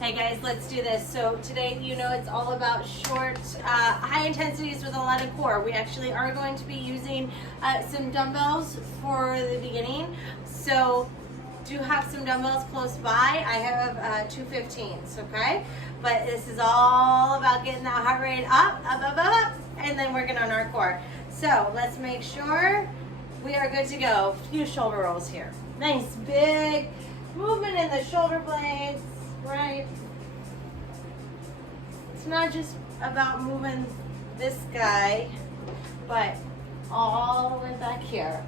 Hey guys, let's do this. So today, you know, it's all about short, high intensities with a lot of core. We actually are going to be using some dumbbells for the beginning. So do have some dumbbells close by. I have 215s, okay? But this is all about getting that heart rate up, and then working on our core. So let's make sure we are good to go. A few shoulder rolls here. Nice big movement in the shoulder blades. Right. It's not just about moving this guy, but all the way back here.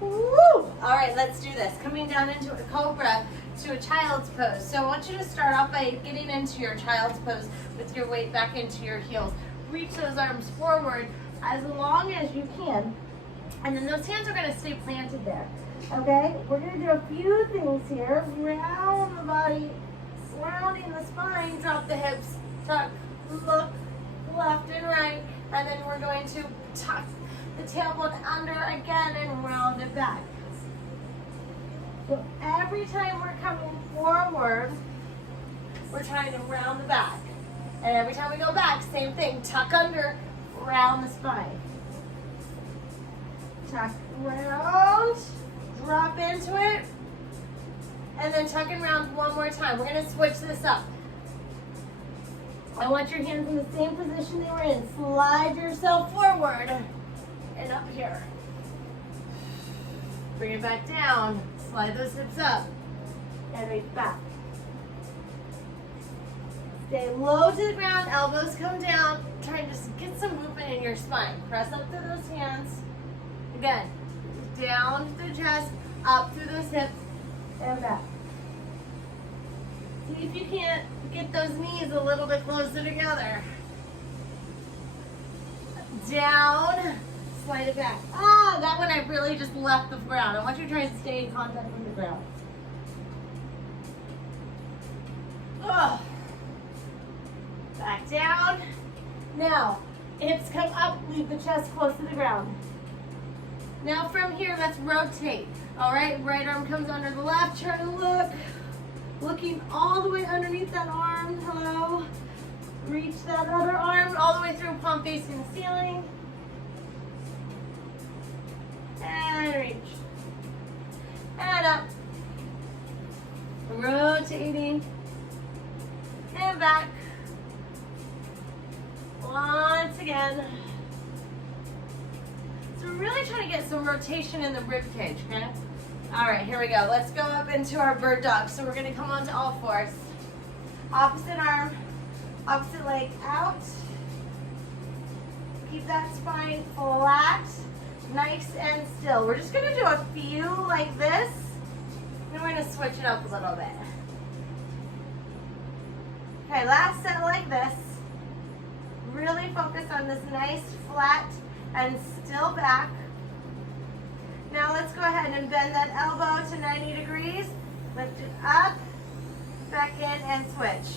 Woo! All right, let's do this. Coming down into a cobra to a child's pose. So I want you to start off by getting into your child's pose with your weight back into your heels. Reach those arms forward as long as you can, and then those hands are going to stay planted there. Okay, we're going to do a few things here. Round the body, surrounding the spine, drop the hips, tuck, look left and right, and then we're going to tuck the tailbone under again and round it back. So every time we're coming forward, we're trying to round the back. And every time we go back, same thing, tuck under, round the spine. Tuck round, drop into it, and then tuck and round one more time. We're going to switch this up. I want your hands in the same position they were in. Slide yourself forward and up here. Bring it back down. Slide those hips up and reach back. Stay low to the ground, elbows come down. Try and just get some movement in your spine. Press up through those hands. Again, down through the chest, up through those hips, and back. See if you can't get those knees a little bit closer together. Down, slide it back. Ah, that one I really just left the ground. I want you to try and stay in contact with the ground. Oh. Back down. Now, hips come up, leave the chest close to the ground. Now from here, let's rotate. All right, right arm comes under the left, turn and look. Looking all the way underneath that arm, hello. Reach that other arm all the way through, palm facing the ceiling. And reach. And up. Rotating. And back. Once again. So we're really trying to get some rotation in the rib cage, okay? All right, here we go. Let's go up into our bird dog. So we're gonna come onto all fours. Opposite arm, opposite leg out. Keep that spine flat, nice and still. We're just gonna do a few like this, and we're gonna switch it up a little bit. Okay, last set like this. Really focus on this nice, flat, and still back. Now let's go ahead and bend that elbow to 90 degrees. Lift it up, back in, and switch.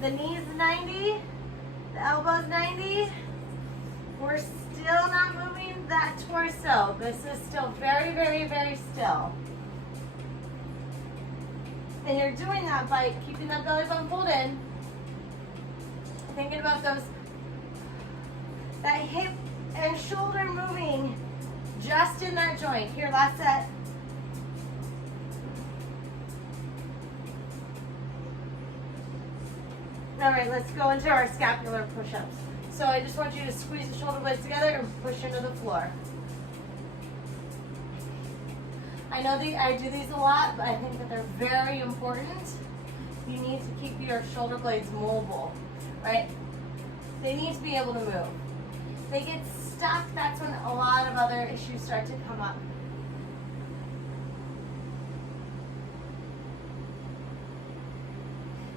The knee's 90, the elbow's 90. We're still not moving that torso. This is still very, very, very still. And you're doing that by keeping that belly button pulled in, thinking about that hip and shoulder moving just in that joint. Here, last set. All right, let's go into our scapular push-ups. So I just want you to squeeze the shoulder blades together and push into the floor. I know I do these a lot, but I think that they're very important. You need to keep your shoulder blades mobile, right? They need to be able to move. They get stuck, that's when a lot of other issues start to come up.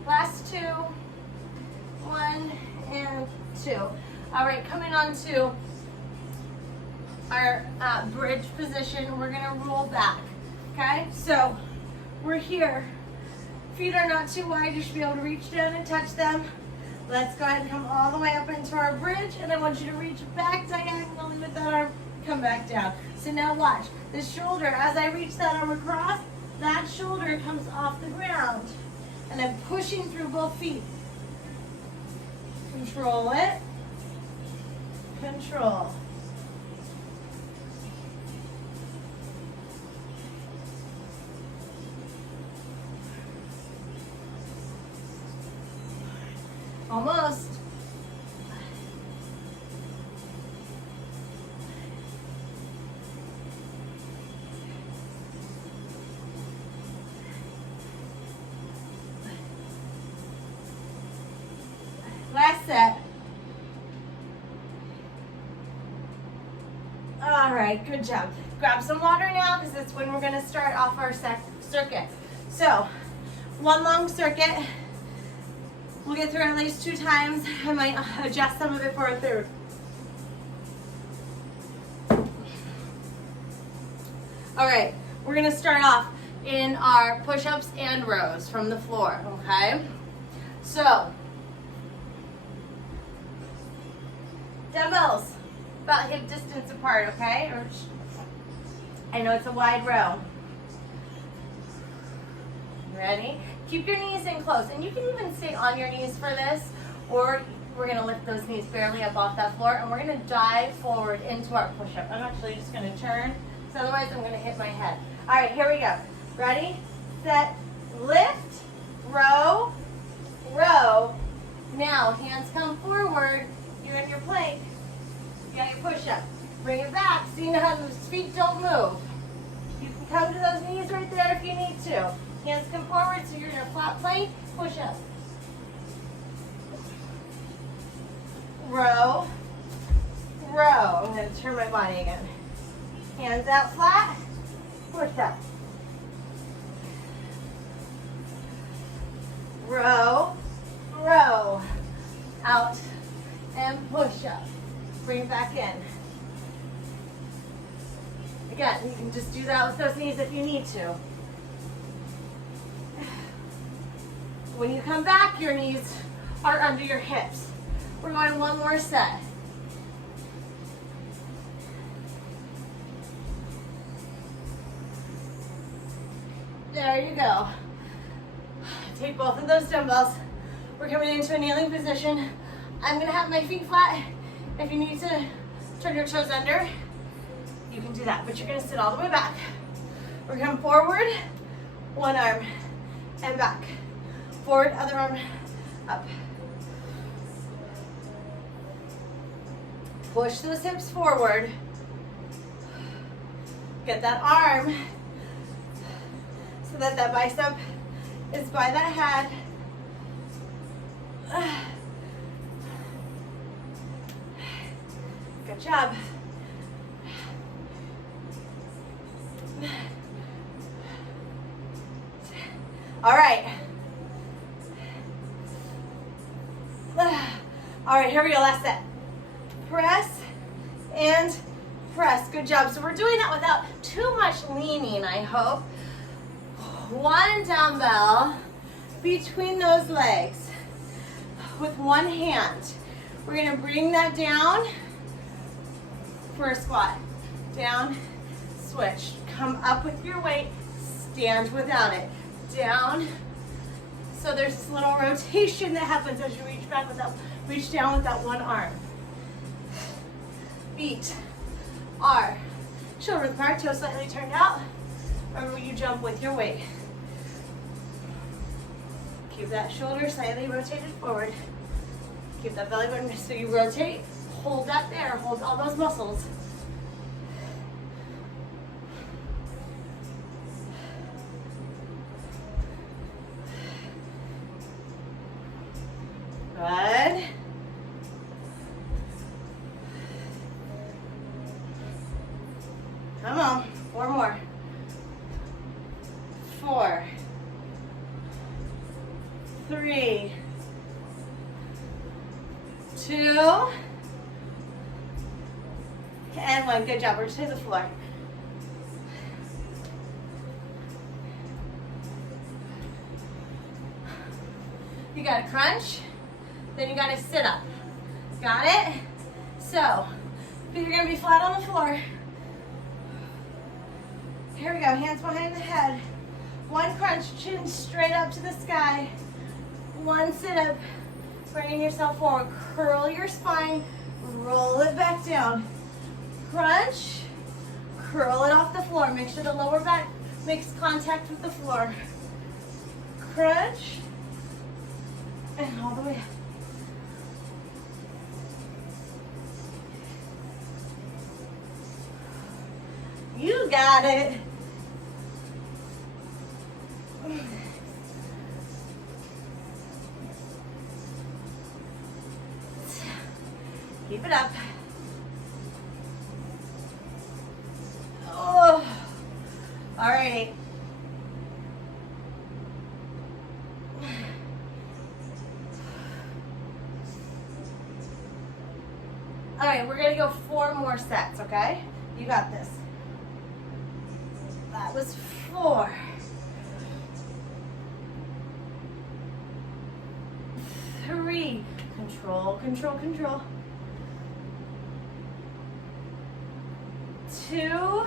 Last two, 1 and 2. All right, coming on to our bridge position, we're gonna roll back, okay? So we're here. Feet are not too wide, you should be able to reach down and touch them. Let's go ahead and come all the way up into our bridge, and I want you to reach back diagonally with that arm. Come come back down. So now watch, the shoulder, as I reach that arm across, that shoulder comes off the ground. And I'm pushing through both feet. Control it. Control. Almost. Last set. All right, good job. Grab some water now because it's when we're going to start off our circuit. So, one long circuit. We'll get through it at least 2 times. I might adjust some of it for a third. All right, we're gonna start off in our push-ups and rows from the floor, okay? So, dumbbells, about hip distance apart, okay? I know it's a wide row. Ready? Keep your knees in close, and you can even stay on your knees for this, or we're gonna lift those knees barely up off that floor, and we're gonna dive forward into our push-up. I'm actually just gonna turn, because otherwise I'm gonna hit my head. All right, here we go. Ready, set, lift, row, row. Now, hands come forward. You're in your plank. You got your push-up. Bring it back so you know how those feet don't move. You can come to those knees right there if you need to. Hands come forward so you're in a flat plank. Push up. Row, row. I'm going to turn my body again. Hands out flat. Push up. Row, row. Out and push up. Bring it back in. Again, you can just do that with those knees if you need to. When you come back, your knees are under your hips. We're going one more set. There you go. Take both of those dumbbells. We're coming into a kneeling position. I'm gonna have my feet flat. If you need to turn your toes under, you can do that, but you're gonna sit all the way back. We're coming forward, one arm, and back. Forward, other arm, up. Push those hips forward. Get that arm so that that bicep is by that head. Good job. All right. All right, here we go, last set. Press and press, good job. So we're doing that without too much leaning, I hope. One dumbbell between those legs with one hand. We're gonna bring that down for a squat. Down, switch. Come up with your weight, stand without it. Down. So there's this little rotation that happens as you reach back with that, reach down with that one arm. Feet are shoulder width apart, toes slightly turned out. Remember, you jump with your weight. Keep that shoulder slightly rotated forward. Keep that belly button, so you rotate. Hold that there, hold all those muscles. Good. Come on, 4 more. 4, 3, 2, and 1. Good job. We're to the floor. You got to crunch, then you got to sit up. Got it? So, if you're going to be flat on the floor, Here we go, hands behind the head. One crunch, chin straight up to the sky. One sit up, bringing yourself forward. Curl your spine, roll it back down. Crunch, curl it off the floor. Make sure the lower back makes contact with the floor. Crunch, and all the way up. You got it. Keep it up. Oh, all right. All right, we're gonna go 4 more sets, okay? You got this. That was 4. 3. Control, control, control. 2.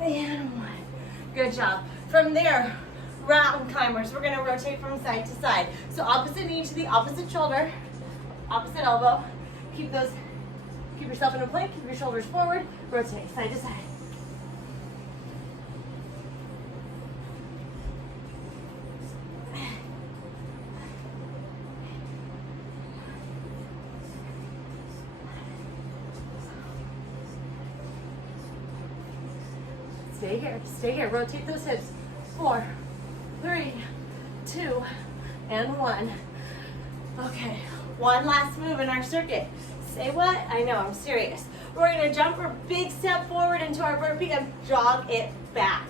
And 1. Good job. From there, round climbers. We're gonna rotate from side to side. So opposite knee to the opposite shoulder, opposite elbow. Keep yourself in a plank, keep your shoulders forward, rotate side to side. Stay here, rotate those hips. 4, 3, 2, and 1. Okay, one last move in our circuit. Say what? I know, I'm serious. We're gonna jump a big step forward into our burpee and jog it back.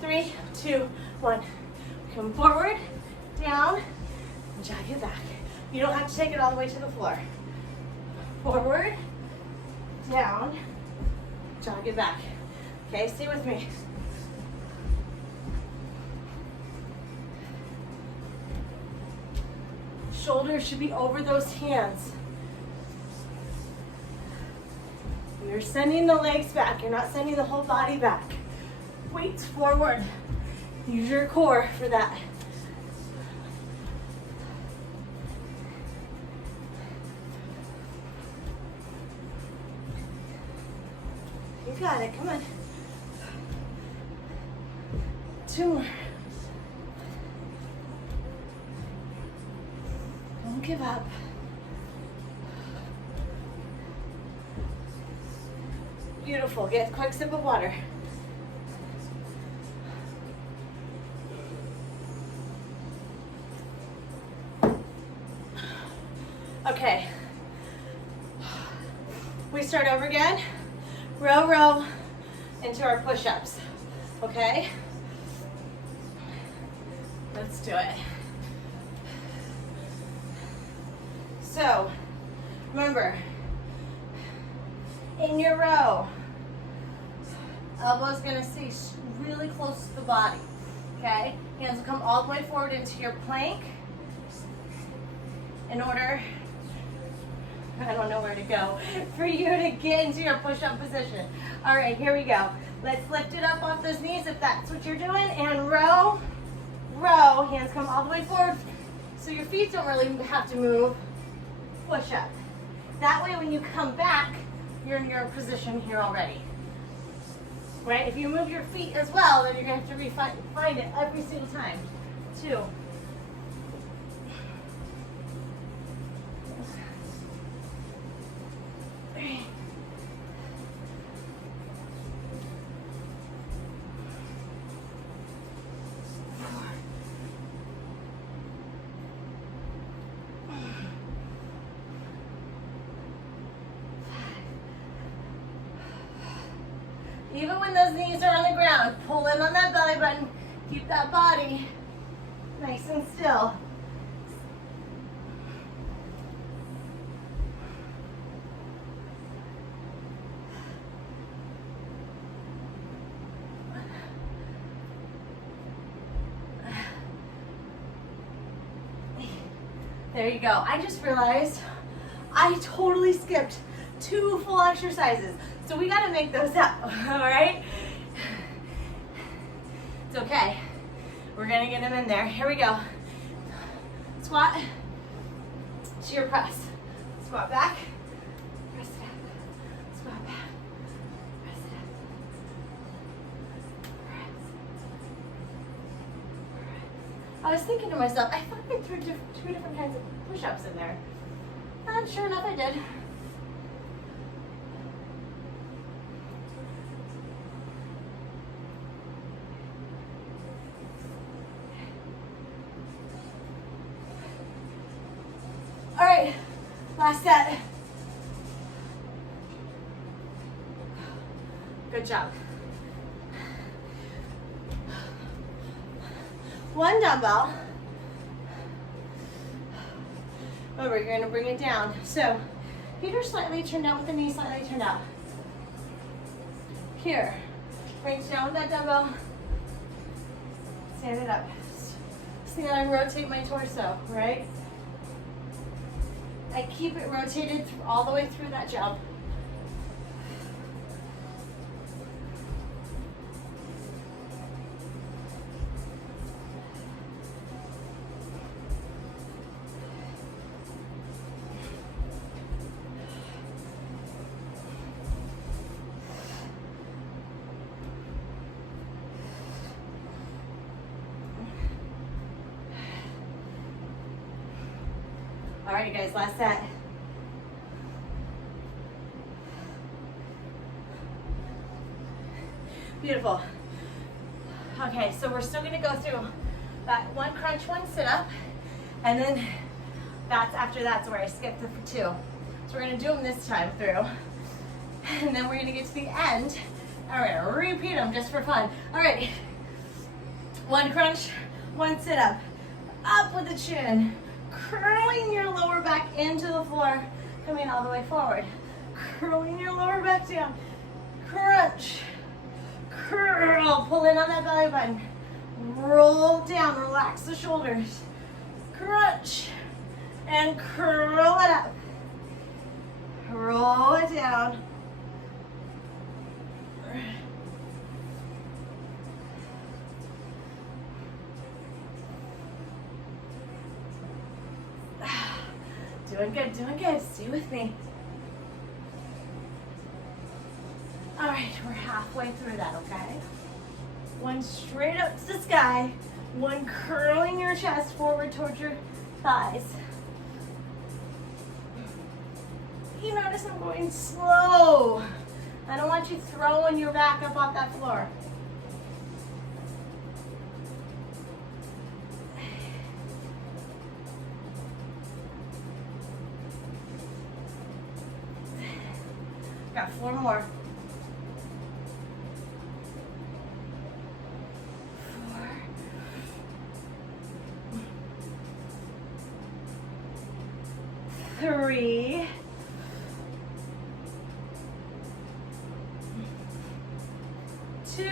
3, 2, 1. Come forward, down, and jog it back. You don't have to take it all the way to the floor. Forward, down, jog it back. Okay, stay with me. Shoulders should be over those hands. You're sending the legs back. You're not sending the whole body back. Weights forward. Use your core for that. You got it. Come on. 2 more. Don't give up. Beautiful. Get a quick sip of water. Okay. We start over again. Row, row into our push-ups. Okay? Let's do it. So, remember, in your row, elbow's gonna stay really close to the body, okay? Hands will come all the way forward into your plank in order, I don't know where to go, for you to get into your push-up position. All right, here we go. Let's lift it up off those knees if that's what you're doing, and row, row. Hands come all the way forward so your feet don't really have to move. Push up. That way when you come back, you're in your position here already. Right? If you move your feet as well, then you're going to have to find it every single time. 2. Even when those knees are on the ground, pull in on that belly button. Keep that body nice and still. There you go. I just realized I totally skipped 2 full exercises. So we gotta make those up, all right? It's okay. We're gonna get them in there. Here we go. Squat to your press. Squat back, press it up. Squat back, press it up. Press. I was thinking to myself, I thought I threw 2 different kinds of push-ups in there. And sure enough, I did. All right, last set. Good job. 1 dumbbell. Remember, you're gonna bring it down. So, feet are slightly turned out with the knees slightly turned out. Here, bring it down with that dumbbell. Stand it up. See how I rotate my torso, right? I keep it rotated all the way through that jump. All right, you guys, last set. Beautiful. Okay, so we're still gonna go through that 1 crunch, 1 sit up, and then that's after that's where I skipped the 2. So we're gonna do them this time through. And then we're gonna get to the end, and we're gonna repeat them just for fun. All right, 1 crunch, 1 sit up, up with the chin, curling your lower back into the floor, coming all the way forward. Curling your lower back down. Crunch. Curl. Pull in on that belly button. Roll down. Relax the shoulders. Crunch. And curl it up. Roll it down. Doing good, doing good. Stay with me. All right, we're halfway through that, okay? 1 straight up to the sky. 1 curling your chest forward towards your thighs. You notice I'm going slow. I don't want you throwing your back up off that floor. Got 4 more. 4. 3. 2.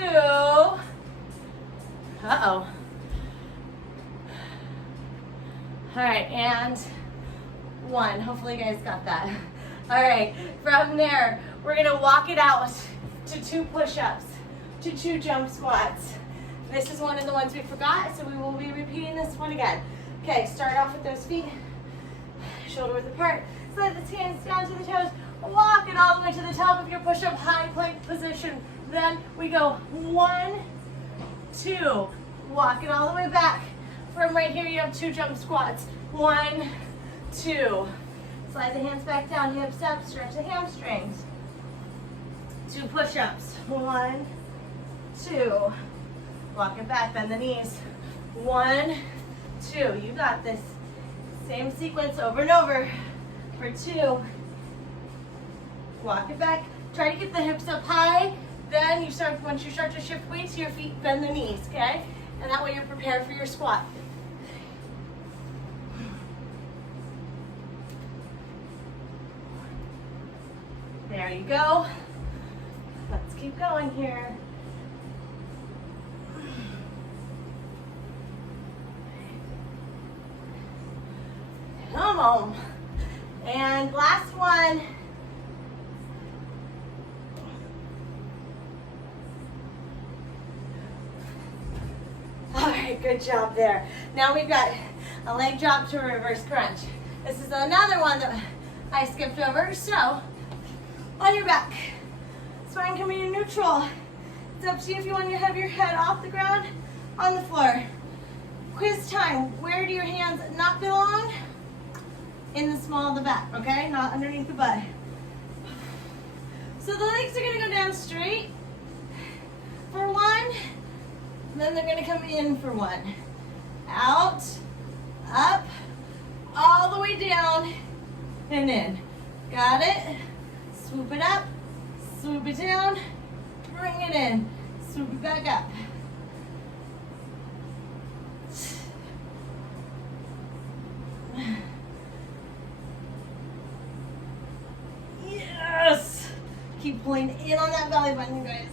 Uh-oh. All right, and 1. Hopefully you guys got that. All right, from there, we're gonna walk it out to 2 push-ups, to 2 jump squats. This is one of the ones we forgot, so we will be repeating this one again. Okay, start off with those feet, shoulder width apart. Slide the hands down to the toes. Walk it all the way to the top of your push-up high plank position. Then we go 1, 2. Walk it all the way back. From right here, you have 2 jump squats. 1, 2. Slide the hands back down, hips up, stretch the hamstrings. 2 push-ups. 1, 2. Walk it back, bend the knees. 1, 2. You got this. Same sequence over and over for 2. Walk it back. Try to get the hips up high. Then once you start to shift weight to your feet, bend the knees, okay? And that way you're prepared for your squat. There you go. Let's keep going here. Come on. And last one. Good job there. Now we've got a leg drop to a reverse crunch. This is another one that I skipped over. So, on your back, spine coming in neutral. It's up to you if you want to have your head off the ground, on the floor. Quiz time. Where do your hands not belong? In the small of the back, okay? Not underneath the butt. So the legs are going to go down straight for one. Then they're going to come in for one. Out, up, all the way down, and in. Got it? Swoop it up, swoop it down, bring it in, swoop it back up. Yes! Keep pulling in on that belly button, you guys.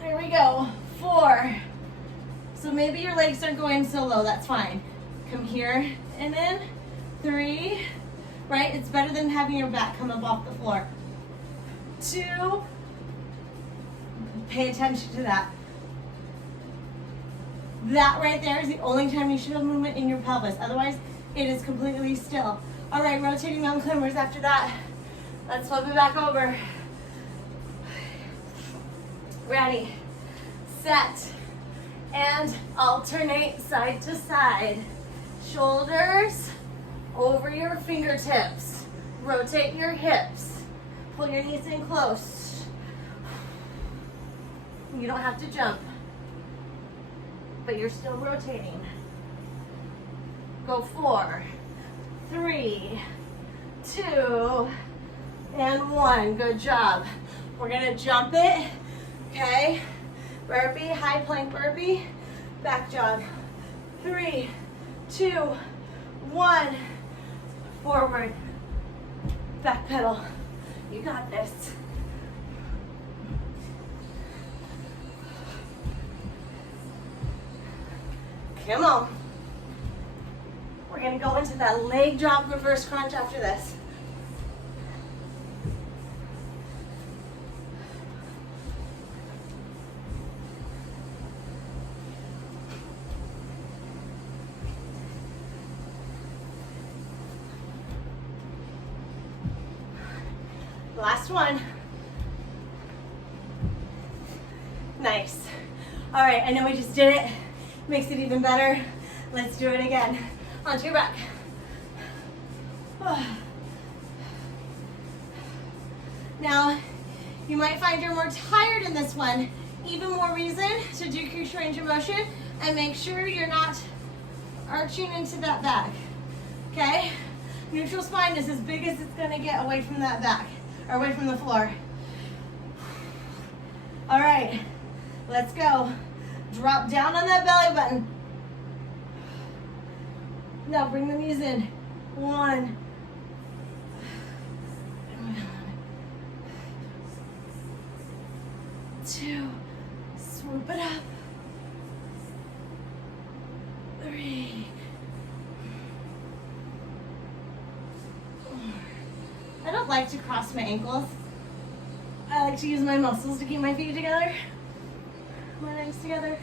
There we go. 4. So maybe your legs aren't going so low, that's fine. Come here and in. 3, right? It's better than having your back come up off the floor. 2, pay attention to that. That right there is the only time you should have movement in your pelvis. Otherwise, it is completely still. All right, rotating mountain climbers after that. Let's flip it back over. Ready, set, and alternate side to side. Shoulders over your fingertips. Rotate your hips. Pull your knees in close. You don't have to jump, but you're still rotating. Go 4, 3, 2, and 1. Good job. We're gonna jump it, okay? Burpee, high plank burpee, back jog. 3, 2, 1. Forward, back pedal. You got this. Come on. We're gonna go into that leg drop reverse crunch after this. Last one. Nice. All right, I know we just did it. Makes it even better. Let's do it again. Onto your back. Now, you might find you're more tired in this one. Even more reason to decrease range of motion and make sure you're not arching into that back. Okay? Neutral spine is as big as it's gonna get away from that back, or away from the floor. All right, let's go. Drop down on that belly button. Now bring the knees in. 1. 2. Swoop it up. 3. 4. I don't like to cross my ankles. I like to use my muscles to keep my feet together. My legs together.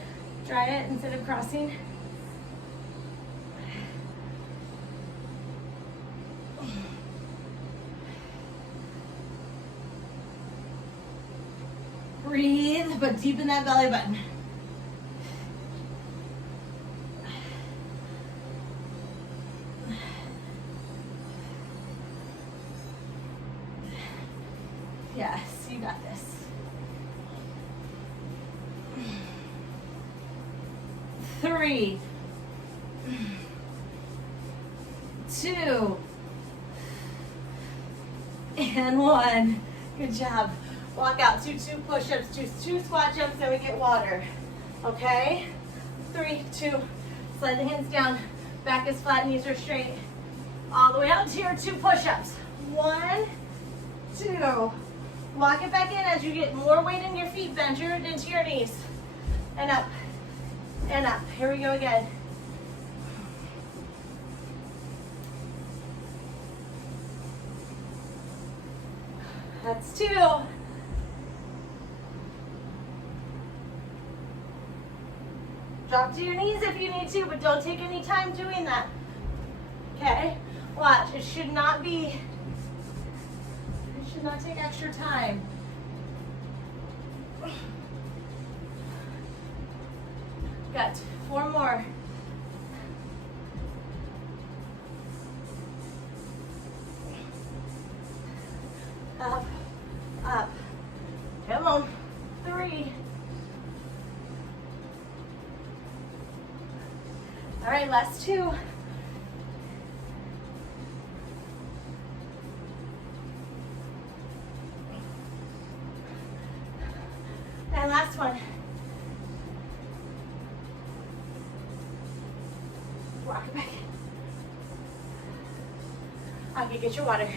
Try it instead of crossing. Breathe, but deepen that belly button. Yes, you got this. 3, 2, and 1. Good job. Walk out, 2 push-ups, 2 squat jumps, then we get water. Okay? 3, 2, slide the hands down, back is flat, knees are straight. All the way out to your 2 push-ups. 1, 2, Walk it back in as you get more weight in your feet, bend into your knees. And up, and up. Here we go again. That's 2. Drop to your knees if you need to, but don't take any time doing that. Okay? Watch, it should not take extra time. Got 4 more. Up, up. Come on. 3. All right, last 2. And last one. Walk it back in. Okay, get your water.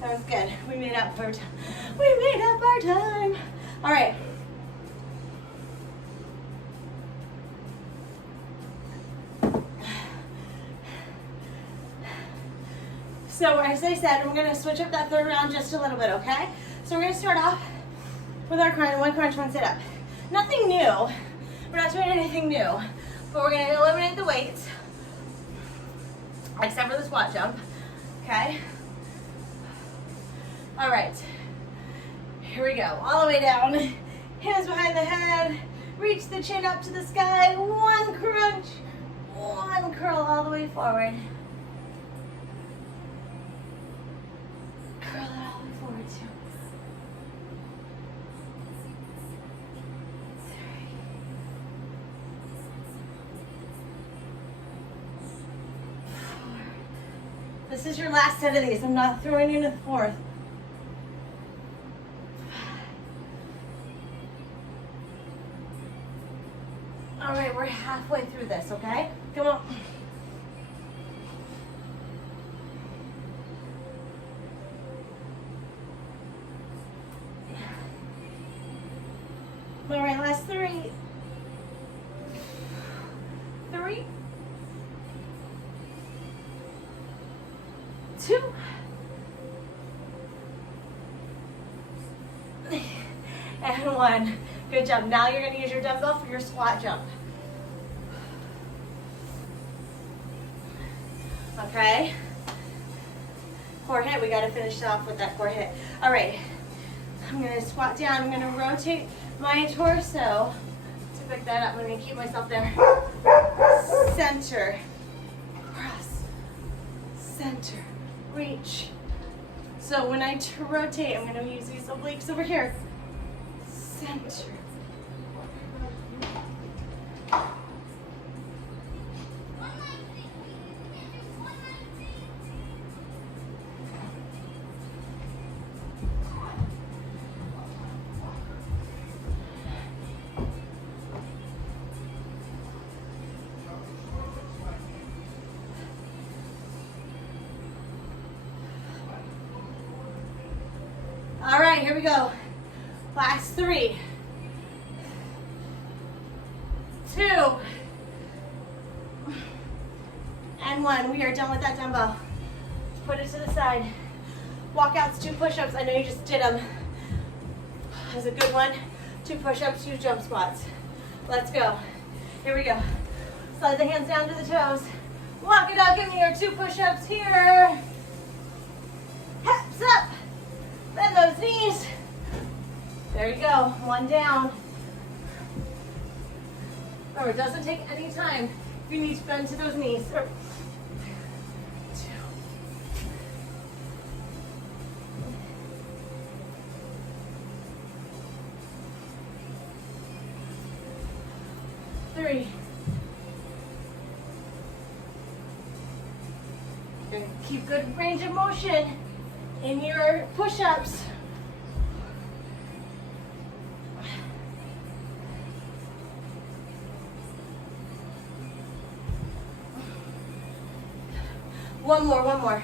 That was good. We made up our time. We made up our time. All right. So as I said, we're gonna switch up that 3rd round just a little bit, okay? So we're gonna start off with our one crunch, one sit up. Nothing new. We're not doing anything new, but we're gonna eliminate the weights, except for the squat jump, okay? All right, here we go, all the way down. Hands behind the head, reach the chin up to the sky, 1 crunch, 1 curl all the way forward. Curl it all the way forward too. 3, 4. This is your last set of these. I'm not throwing in a 4th. 5. All right, we're halfway through this, okay? Come on. All right, last 3. 3. 2. And 1. Good job. Now you're going to use your dumbbell for your squat jump. Okay? Core hit. We got to finish off with that core hit. All right. I'm going to squat down. I'm going to rotate my torso to pick that up. I'm going to keep myself there. Center. Cross. Center. Reach. So when I rotate, I'm going to use these obliques over here. Center. All right, here we go. Last 3, 2, and 1. We are done with that dumbbell. Put it to the side. Walkouts, 2 push-ups. I know you just did them. That's a good one. 2 push-ups, 2 jump squats. Let's go. Here we go. Slide the hands down to the toes. Walk it out. Give me your 2 push-ups here. Hips up. Bend those knees. There you go. 1 down. Remember, it doesn't take any time. You need to bend to those knees. 2. 3. You're gonna keep good range of motion in your push-ups. One more.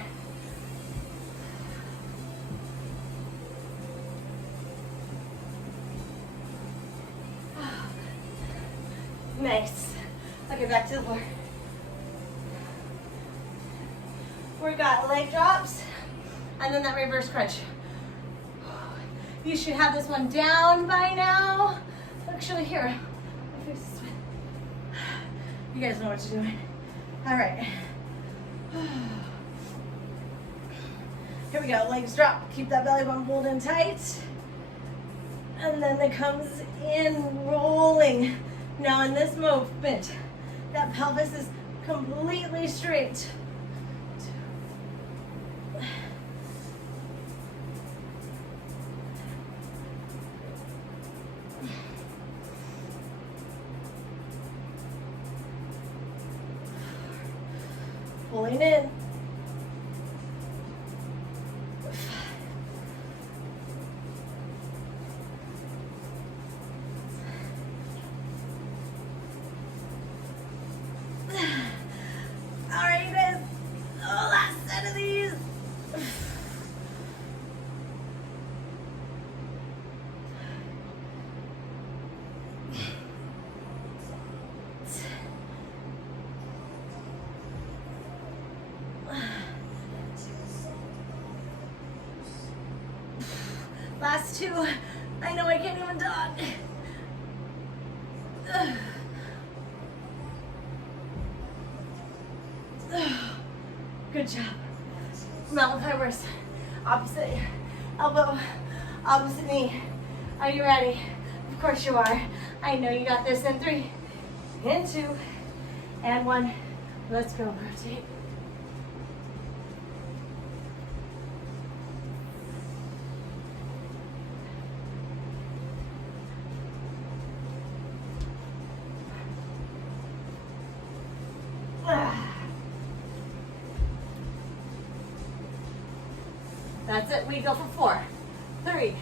We got leg drops and then that reverse crunch. You should have this one down by now. Actually, here. You guys know what to do. All right. Here we go, legs drop. Keep that belly button pulled in tight. And then it comes in rolling. Now in this movement, that pelvis is completely straight. Pulling in. All right, you guys. Oh, last set of these. Last two. I know I can't even talk. Good job. Mountain climbers. Opposite elbow, opposite knee. Are you ready? Of course you are. I know you got this in 3, and 2, and 1. Let's go. Rotate. That's it. We go for 4, 3,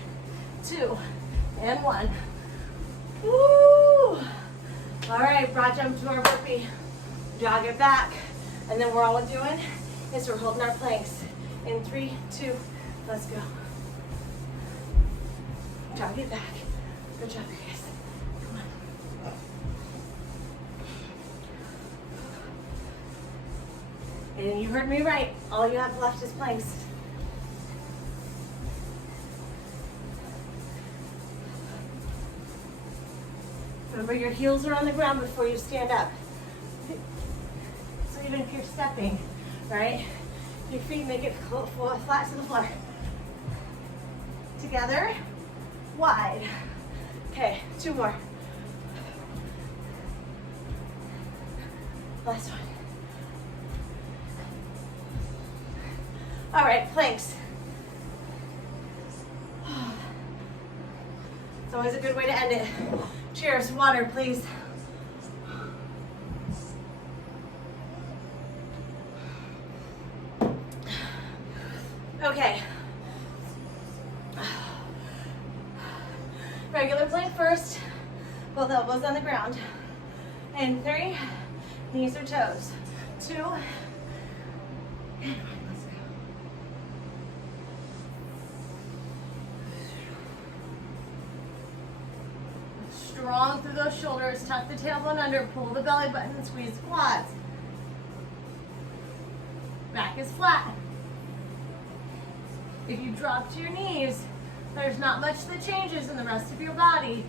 2, and 1. Woo! All right, broad jump to our burpee. Jog it back. And then all we're doing is we're holding our planks. In 3, 2, let's go. Jog it back. Good job, you guys. Come on. And you heard me right. All you have left is planks. Remember, your heels are on the ground before you stand up. So even if you're stepping, right, your feet make it flat to the floor. Together, wide. Okay, 2 more. Last one. All right, planks. It's always a good way to end it. Cheers, water, please. Okay. Regular plank first. Both elbows on the ground. And 3, knees or toes. 2, and 1. Let's go. Strong through those shoulders. Tuck the tailbone under. Pull the belly button. Squeeze the quads. Back is flat. If you drop to your knees, there's not much that changes in the rest of your body.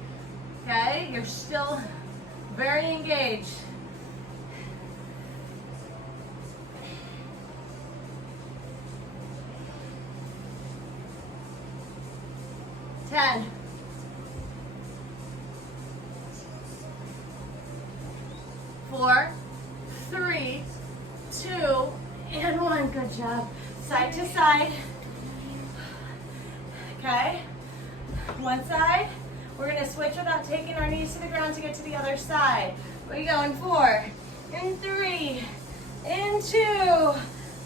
Okay? You're still very engaged. Ten. 4, 3, 2, and 1. Good job. Side to side. Okay. One side. We're going to switch without taking our knees to the ground to get to the other side. We go in 4, and 3, and 2.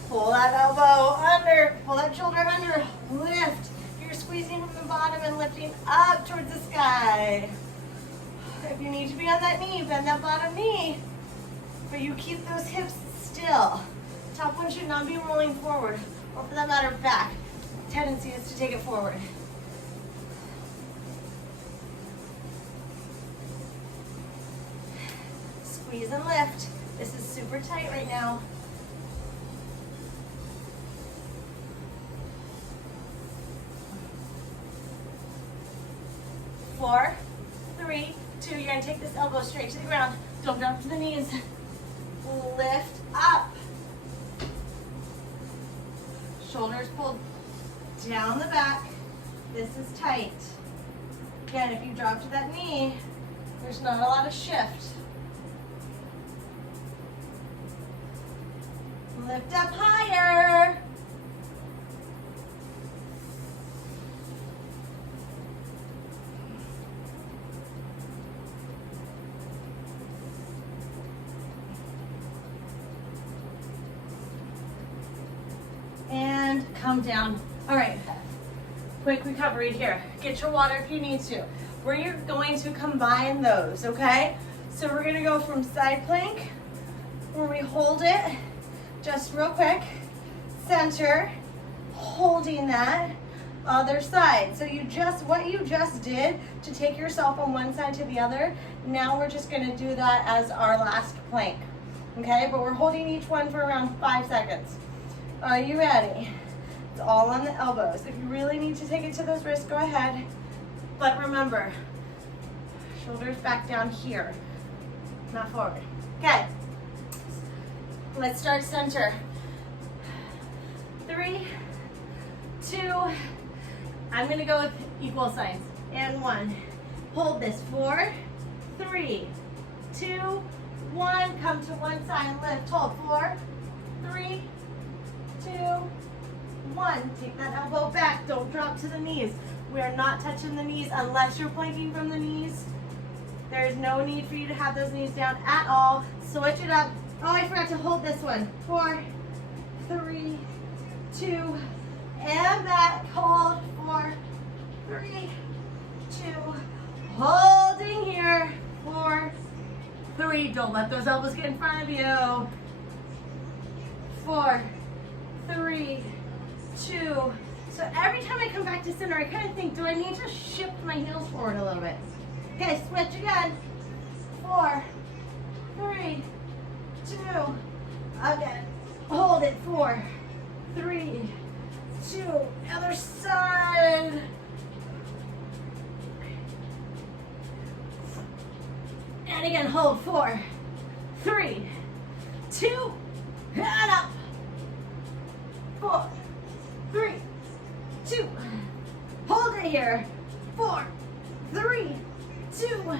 Pull that elbow under. Pull that shoulder under. Lift. You're squeezing from the bottom and lifting up towards the sky. If you need to be on that knee, bend that bottom knee. But you keep those hips still. Top one should not be rolling forward, or for that matter, back. The tendency is to take it forward. Squeeze and lift. This is super tight right now. 4, 3, 2. You're gonna take this elbow straight to the ground. Don't drop to the knees. Lift up. Shoulders pulled down the back. This is tight. Again, if you drop to that knee, there's not a lot of shift. Lift up higher. And come down. All right, quick recovery here. Get your water if you need to. We're going to combine those, okay? So we're gonna go from side plank, where we hold it, just real quick, center, holding that, other side. So what you just did to take yourself from one side to the other, now we're just gonna do that as our last plank, okay? But we're holding each one for around 5 seconds. Are you ready? It's all on the elbows. If you really need to take it to those wrists, go ahead. But remember, shoulders back down here, not forward. Okay, let's start center. 3, 2, I'm gonna go with equal signs. And 1. Hold this. 4, 3, 2, 1. Come to one side, lift, hold. 4, 3, 2, 1. Take that elbow back. Don't drop to the knees. We are not touching the knees unless you're planking from the knees. There is no need for you to have those knees down at all. Switch it up. Oh, I forgot to hold this one. 4, 3, 2, and back. Hold. 4, 3, 2. Holding here. 4, 3. Don't let those elbows get in front of you. 4, 3, 2. So every time I come back to center, I kind of think, do I need to shift my heels forward a little bit? Okay, switch again. 4, 3, 2. Again. Hold it. 4, 3, 2. Other side. And again, hold. 4, 3, 2. And up. 4, 3, 2. Hold it here. 4, 3, 2.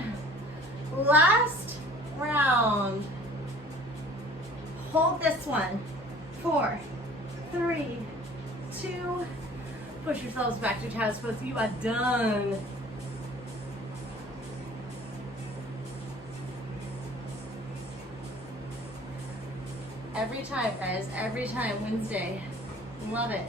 Last round. Hold this one. 4, 3, 2. Push yourselves back to child's pose. You are done. Every time, guys. Every time. Wednesday. Love it.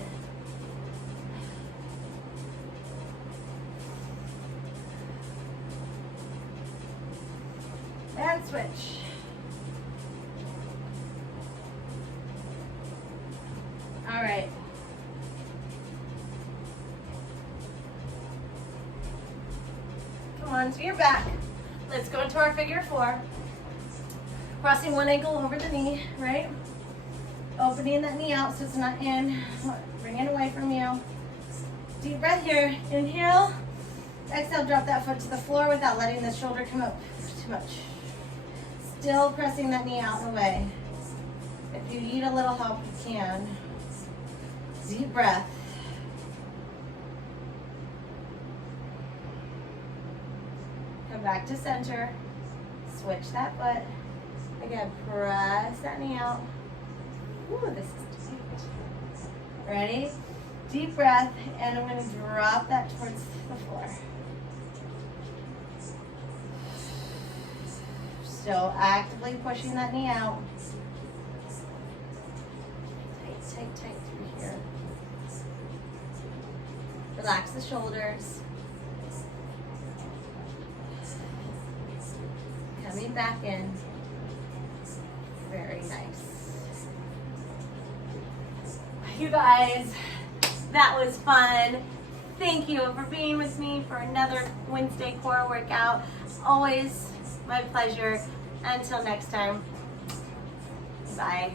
And switch. All right. Come on to your back. Let's go into our figure 4. Crossing one ankle over the knee, right? Opening that knee out so it's not in. Bring it away from you. Deep breath here. Inhale. Exhale, drop that foot to the floor without letting the shoulder come up too much. Still pressing that knee out and away. If you need a little help, you can. Deep breath. Come back to center. Switch that foot. Again, press that knee out. Ooh, this is deep. Ready? Deep breath, and I'm going to drop that towards the floor. Still actively pushing that knee out. Tight, tight, tight through here. Relax the shoulders. Coming back in. Very nice. You guys, that was fun. Thank you for being with me for another Wednesday core workout. Always my pleasure. Until next time, bye.